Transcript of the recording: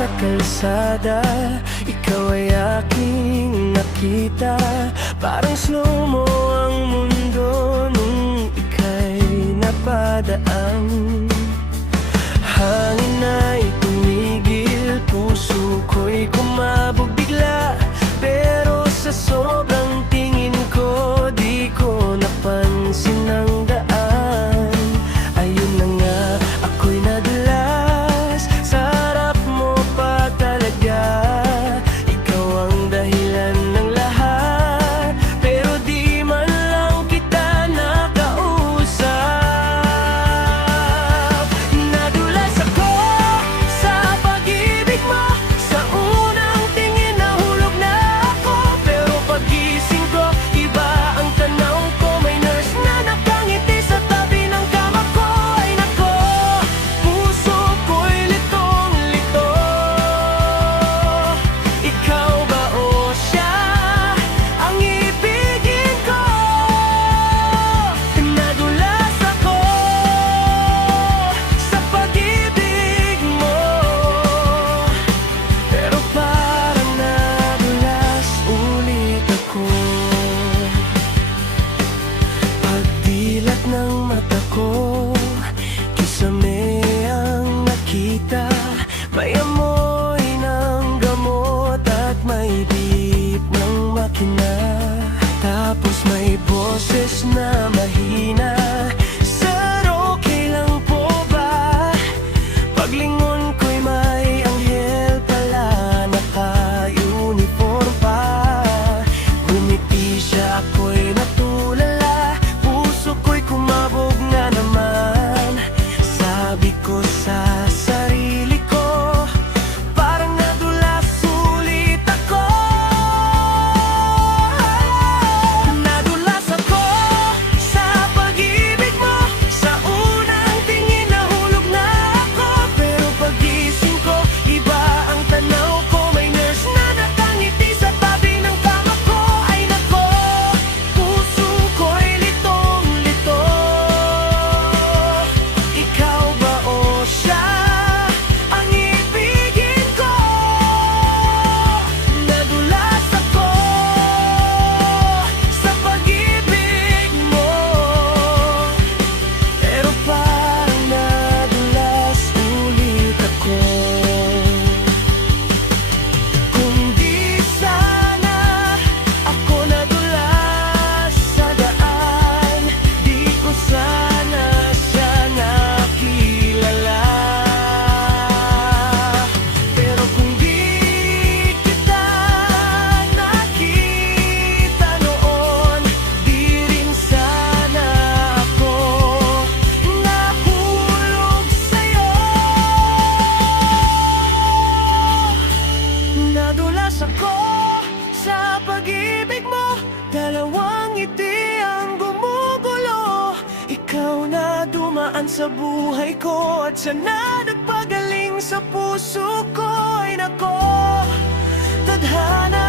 sa kalsada, ikaw ay aking nakita. Parang slow-mo ang mundo nung ika'y napadaan. Hangin ay tumigil, puso ko'y kumabog bigla. Pero sa sobrang tingin ko, di ko napansin ang daan. Ayun na nga, ako'y nadulas, sa harap mo pa talaga. Ikaw ang dahilan ng lahat, pero di man lang kita nakausap. Nadulas ako sa pag-ibig mo, sa unang tingin nahulog na ako. Pero pag-gising ko, iba ang tanaw ko. May nurse na nakangiti sa tabi ng kama ko. Ay nako, puso ko'y litong-lito. Ikaw ba o siya ang ibigin ko? Nadulas ako sa pag-ibig mo, pero parang nadulas ulit ako. Pagdilat ng mata ko, kisame ang nakita. May amoy ng gamot at may beep ng makina. Tapos may boses na mahina, "Sir, okay lang po ba?" Paglingon ko'y may anghel pala, naka-uniform pa. Ngumiti siya, ako'y natulala, puso ko'y kumabog nga naman. Sabi ko sa sarili ko, parang nadulas ulit ako. Nadulas ako sa pag-ibig mo, sa unang tingin nahulog na ako. Pero pag-gising ko, iba ang tanaw ko. May nurse na nakangiti sa tabi ng kama ko. Ay nako, puso ko'y litong-lito. Ikaw ba o siya ang ibigin ko? Nadulas ako sa pag-ibig mo, pero parang nadulas ulit ako. Kung di sana ako nadulas sa daan, di ko sana siya nakilala. Pero kung di kita nakita noon, di rin sana ako nahulog sa'yo. Nadulas ako sa pag-ibig mo, dalawang ngiti ang gumugulo. Ikaw na dumaan sa buhay ko, at siya na nagpagaling sa puso ko. Ay nako, tadhana